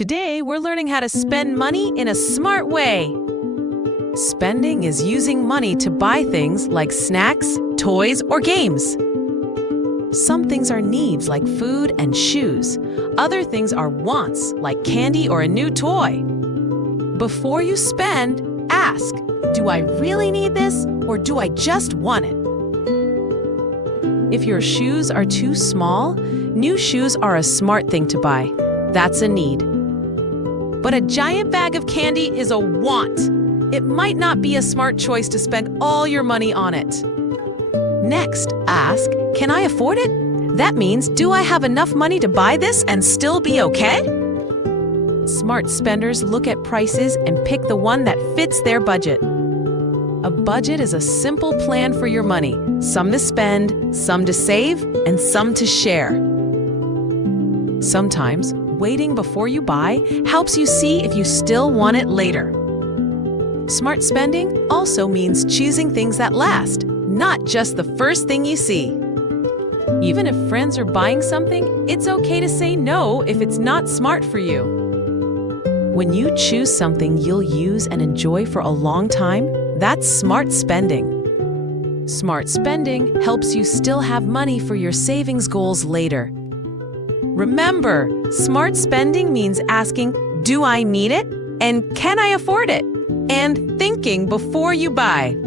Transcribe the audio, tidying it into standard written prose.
Today, we're learning how to spend money in a smart way. Spending is using money to buy things like snacks, toys, or games. Some things are needs like food and shoes. Other things are wants like candy or a new toy. Before you spend, ask, do I really need this or do I just want it? If your shoes are too small, new shoes are a smart thing to buy. That's a need. But a giant bag of candy is a want. It might not be a smart choice to spend all your money on it. Next, ask, can I afford it? That means, do I have enough money to buy this and still be okay? Smart spenders look at prices and pick the one that fits their budget. A budget is a simple plan for your money, some to spend, some to save, and some to share. Sometimes, waiting before you buy helps you see if you still want it later. Smart spending also means choosing things that last, not just the first thing you see. Even if friends are buying something, it's okay to say no if it's not smart for you. When you choose something you'll use and enjoy for a long time, that's smart spending. Smart spending helps you still have money for your savings goals later. Remember, smart spending means asking, do I need it? And can I afford it? And thinking before you buy.